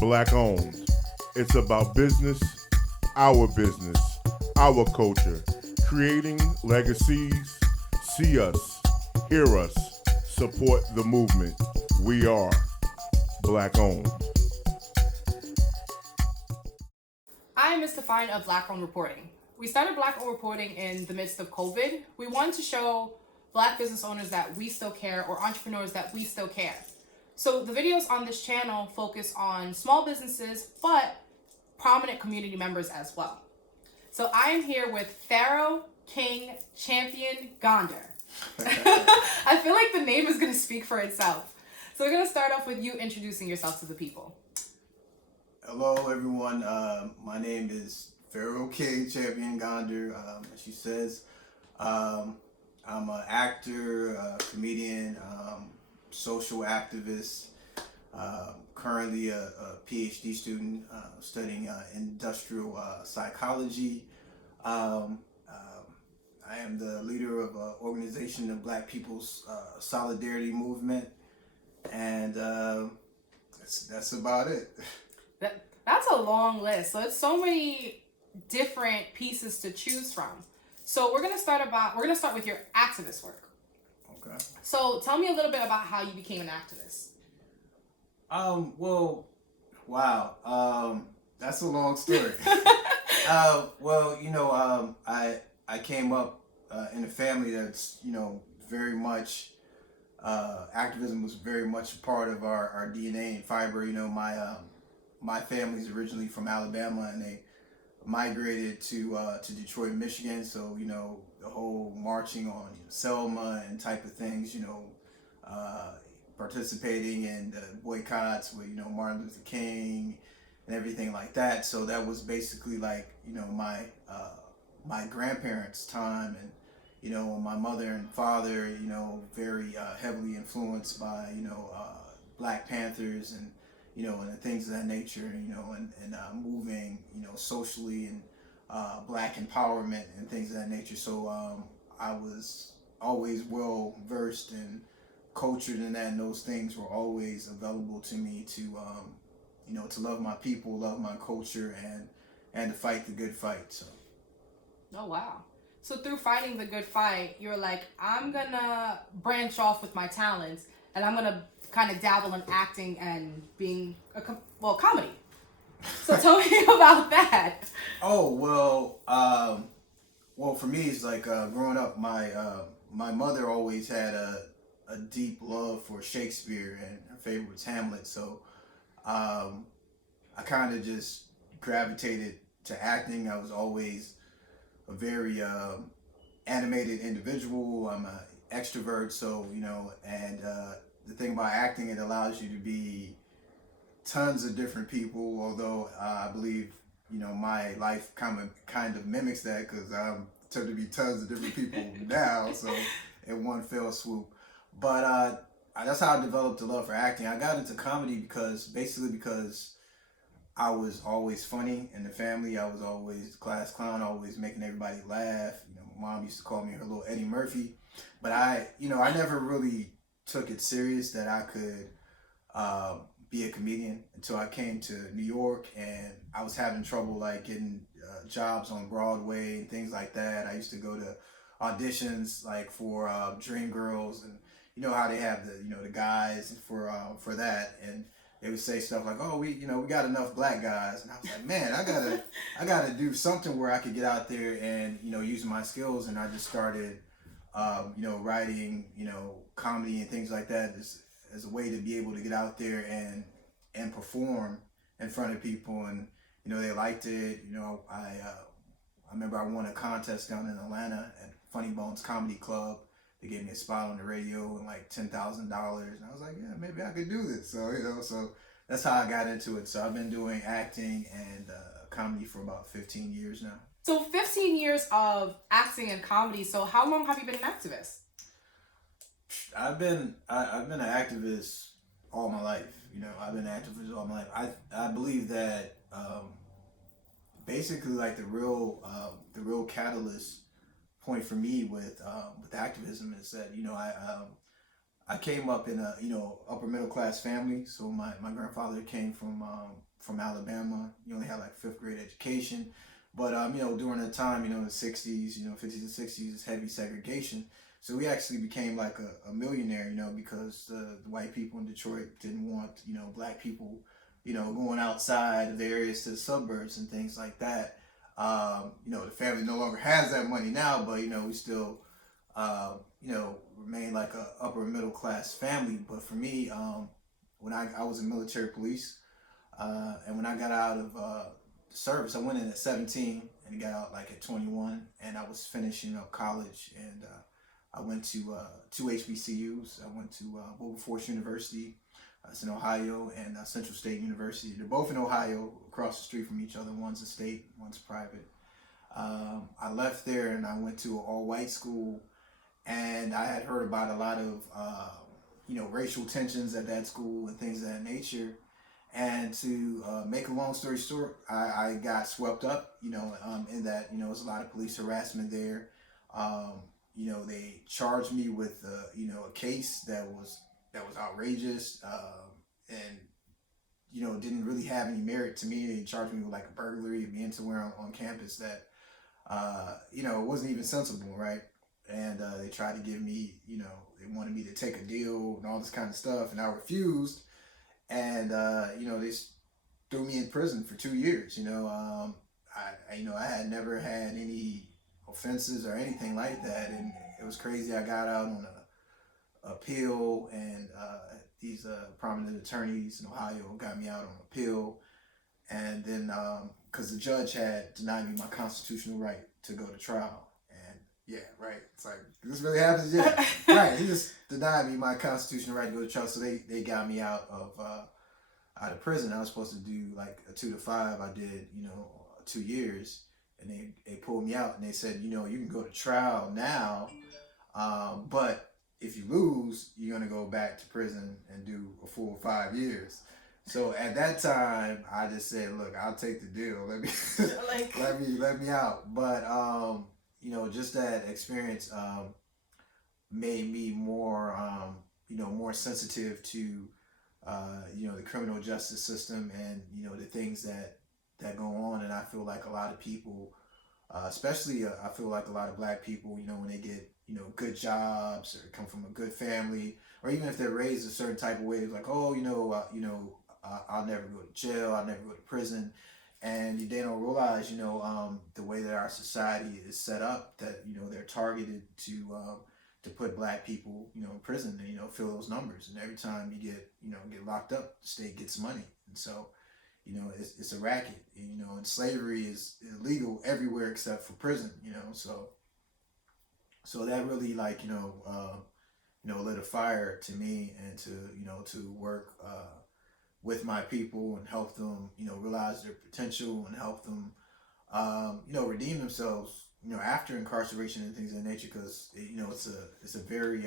Black owned. It's about business, our culture, creating legacies. See us, hear us, support the movement. We are Black owned. I'm Ms. Define of Black Owned Reporting. We started Black Owned Reporting in the midst of COVID. We wanted to show Black business owners that we still care, or entrepreneurs that we still care. So the videos on this channel focus on small businesses, but prominent community members as well. So I am here with Pharaoh King Champion Gonder. I feel like the name is going to speak for itself. So we're going to start off with you introducing yourself to the people. Hello, everyone. My name is Pharaoh King Champion Gonder. As she says, I'm an actor, comedian, social activist, currently a PhD student studying industrial psychology. I am the leader of an organization, the Black People's Solidarity Movement, and that's about it. That's a long list. So it's so many different pieces to choose from. So we're gonna start with your activist work. Okay. So tell me a little bit about how you became an activist. Well, wow. That's a long story. I came up in a family that's, very much, activism was very much a part of our DNA and fiber. My family's originally from Alabama, and they migrated to Detroit, Michigan. So, the whole marching on Selma and type of things, participating in the boycotts with, Martin Luther King and everything like that. So that was basically like, my grandparents' time, and, my mother and father, very heavily influenced by, Black Panthers and, and the things of that nature, and moving, socially, and Black empowerment and things of that nature. So I was always well versed and cultured in that, and those things were always available to me to, to love my people, love my culture, and to fight the good fight. So. Oh, wow. So through fighting the good fight, you're like, I'm gonna branch off with my talents, and I'm gonna kind of dabble in acting and being comedy. So tell me about that. Oh, well, for me, it's like growing up, my mother always had a deep love for Shakespeare, and her favorite was Hamlet. So I kind of just gravitated to acting. I was always a very animated individual. I'm an extrovert, so and the thing about acting, it allows you to be tons of different people. Although I believe my life kind of mimics that, because I'm tend to be tons of different people now. So in one fell swoop. But that's how I developed a love for acting. I got into comedy because I was always funny in the family. I was always the class clown, always making everybody laugh. My mom used to call me her little Eddie Murphy. But I never really took it serious that I could be a comedian until I came to New York, and I was having trouble like getting jobs on Broadway and things like that. I used to go to auditions like for Dreamgirls, and how they have the guys for that, and they would say stuff like, "Oh, we got enough Black guys," and I was like, "Man, I gotta do something where I could get out there and use my skills." And I just started writing comedy and things like that as a way to be able to get out there and perform in front of people, and they liked it. I remember I won a contest down in Atlanta at Funny Bones Comedy Club. They gave me a spot on the radio and like $10,000, and I was like, yeah, maybe I could do this. So so that's how I got into it. So I've been doing acting and comedy for about 15 years now. So 15 years of acting and comedy. So how long have you been an activist? I've been an activist all my life. I've been an activist all my life. I believe that basically like the real catalyst point for me with activism is that I came up in a upper middle class family. So my grandfather came from Alabama. He only had like fifth grade education, but during the time the '60s, '50s and '60s, heavy segregation. So we actually became like a millionaire, because the white people in Detroit didn't want black people going outside of the areas to the suburbs and things like that. The family no longer has that money now, but we still remain like a upper middle class family. But for me, when I was in military police, and when I got out of the service, I went in at 17 and got out like at 21, and I was finishing up college, and I went to two HBCUs. I went to Wilberforce University, it's in Ohio, and Central State University. They're both in Ohio, across the street from each other. One's a state, one's private. I left there and I went to an all-white school, and I had heard about a lot of racial tensions at that school and things of that nature. And to make a long story short, I got swept up, in that there's a lot of police harassment there. They charged me with a case that was outrageous, and didn't really have any merit to me. They charged me with like a burglary of being somewhere on campus that it wasn't even sensible, right? And they tried to give me, they wanted me to take a deal and all this kind of stuff, and I refused. And they threw me in prison for 2 years. I had never had any offenses or anything like that, and it was crazy. I got out on a appeal, and these prominent attorneys in Ohio got me out on appeal, and then because the judge had denied me my constitutional right to go to trial. And yeah, right, it's like, this really happens? Yeah. Right, he just denied me my constitutional right to go to trial, so they got me out of prison. I was supposed to do like a 2 to 5. I did 2 years, and they pulled me out, and they said, you can go to trial now, but if you lose, you're gonna go back to prison and do a full 5 years. So at that time, I just said, look, I'll take the deal. Let me let me out. But just that experience made me more more sensitive to the criminal justice system, and the things that go on. And I feel like a lot of people, especially I feel like a lot of black people, when they get good jobs or come from a good family, or even if they're raised a certain type of way, it's like, oh, I'll never go to jail, I'll never go to prison. And they don't realize, the way that our society is set up, that they're targeted to put black people, in prison, and fill those numbers. And every time you get locked up, the state gets money. And so, it's a racket. And slavery is illegal everywhere except for prison. So that really lit a fire to me, and to work with my people and help them realize their potential, and help them redeem themselves after incarceration and things of that nature, because it's a very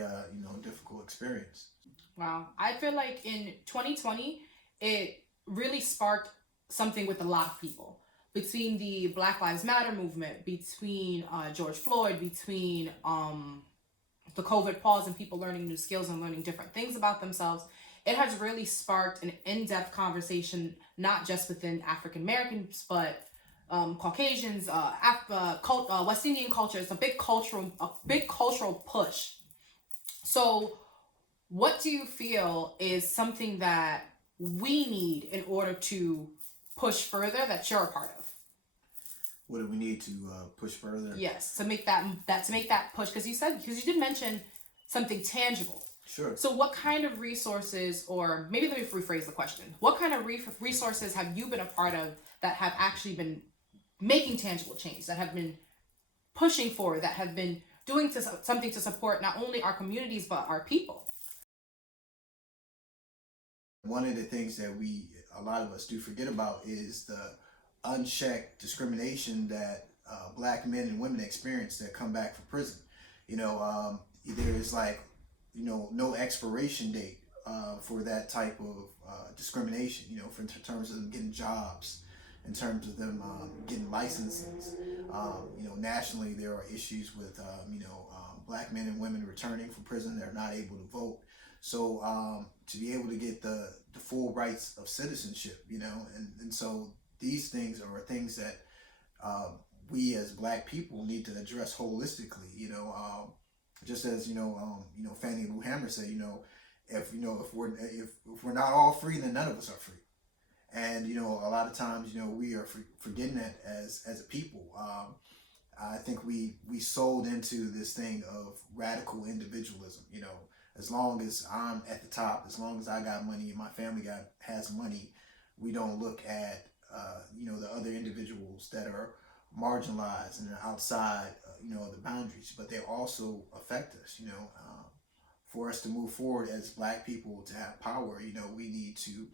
difficult experience. Wow. I feel like in 2020, it really sparked something with a lot of people. Between the Black Lives Matter movement, between George Floyd, between the COVID pause and people learning new skills and learning different things about themselves, it has really sparked an in-depth conversation, not just within African Americans, but Caucasians, West Indian culture. It's a big cultural push. So what do you feel is something that we need in order to push further, that you're a part of? What do we need to push further? Yes, to make that push, because you did mention something tangible. Sure. So what kind of resources, or maybe let me rephrase the question, what kind of resources have you been a part of that have actually been making tangible change, that have been pushing forward, that have been doing something to support not only our communities but our people? One of the things that a lot of us do forget about is the unchecked discrimination that black men and women experience that come back from prison. There is no expiration date for that type of discrimination, in terms of them getting jobs, in terms of them getting licenses. Nationally, there are issues with black men and women returning from prison. They're not able to vote. So to be able to get the full rights of citizenship, and so these things are things that we as Black people need to address holistically. Just as Fannie Lou Hamer said, if we're not all free, then none of us are free. And a lot of times, we are forgetting that as a people. I think we sold into this thing of radical individualism. As long as I'm at the top, as long as I got money and my family has money, we don't look at the other individuals that are marginalized and are outside the boundaries, but they also affect us. For us to move forward as Black people, to have power, we need to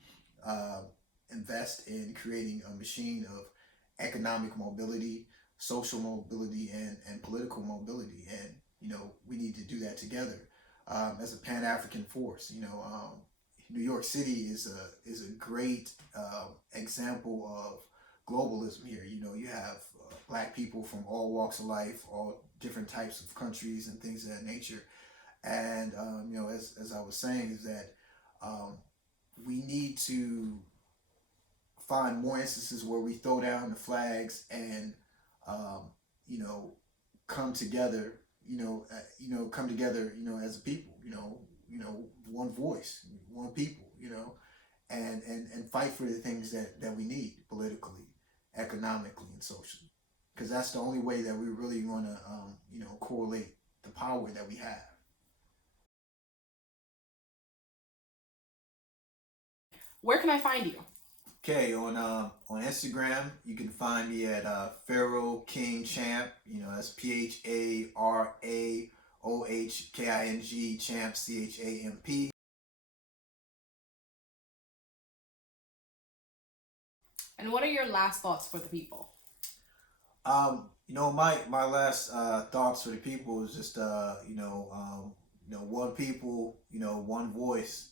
invest in creating a machine of economic mobility, social mobility, and political mobility. And we need to do that together as a Pan-African force. New York City is a great example of globalism here. You have Black people from all walks of life, all different types of countries and things of that nature. And as I was saying, is that we need to find more instances where we throw down the flags and come together. Come together. As a people. One voice, one people. And fight for the things that we need politically, economically, and socially, because that's the only way that we really want to correlate the power that we have. Where can I find you? Okay, on Instagram, you can find me at Pharaoh King Champ. That's PHARAOHKING Champ, CHAMP. And what are your last thoughts for the people? My last thoughts for the people is just one people, one voice.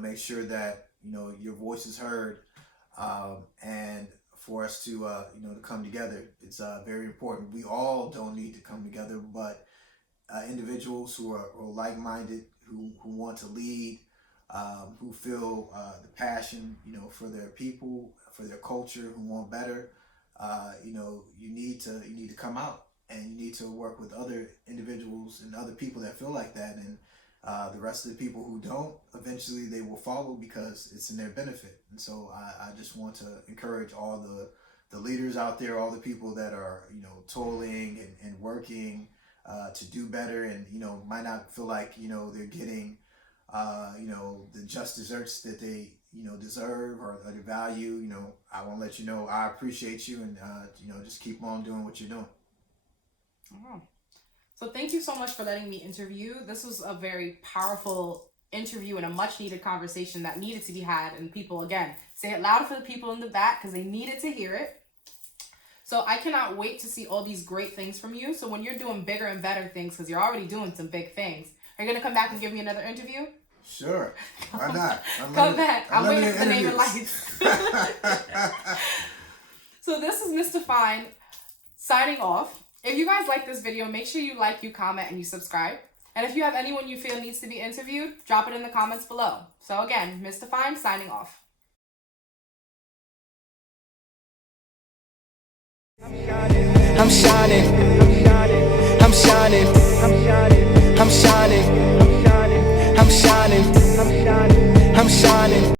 Make sure that your voice is heard, and for us to to come together. It's very important. We all don't need to come together, but individuals who are like-minded, who want to lead, who feel the passion, for their people, for their culture, who want better. You need to come out, and you need to work with other individuals and other people that feel like that, and the rest of the people who don't, eventually they will follow because it's in their benefit. And so I just want to encourage all the leaders out there, all the people that are toiling and working to do better, and might not feel like they're getting the just desserts that they deserve or the value. I want to let you know I appreciate you, and just keep on doing what you're doing. Oh. So thank you so much for letting me interview. This was a very powerful interview and a much needed conversation that needed to be had. And people, again, say it louder for the people in the back because they needed to hear it. So I cannot wait to see all these great things from you. So when you're doing bigger and better things, because you're already doing some big things, are you going to come back and give me another interview? Sure. Why not? Come back. I'm waiting for the name of lights. So this is Mr. Fine signing off. If you guys like this video, make sure you like, you comment, and you subscribe. And if you have anyone you feel needs to be interviewed, drop it in the comments below. So again, Mr. Fine signing off. I'm shining, I'm shining, I'm shining, I'm shining, I'm shining, I'm shining, I'm shining, I'm shining.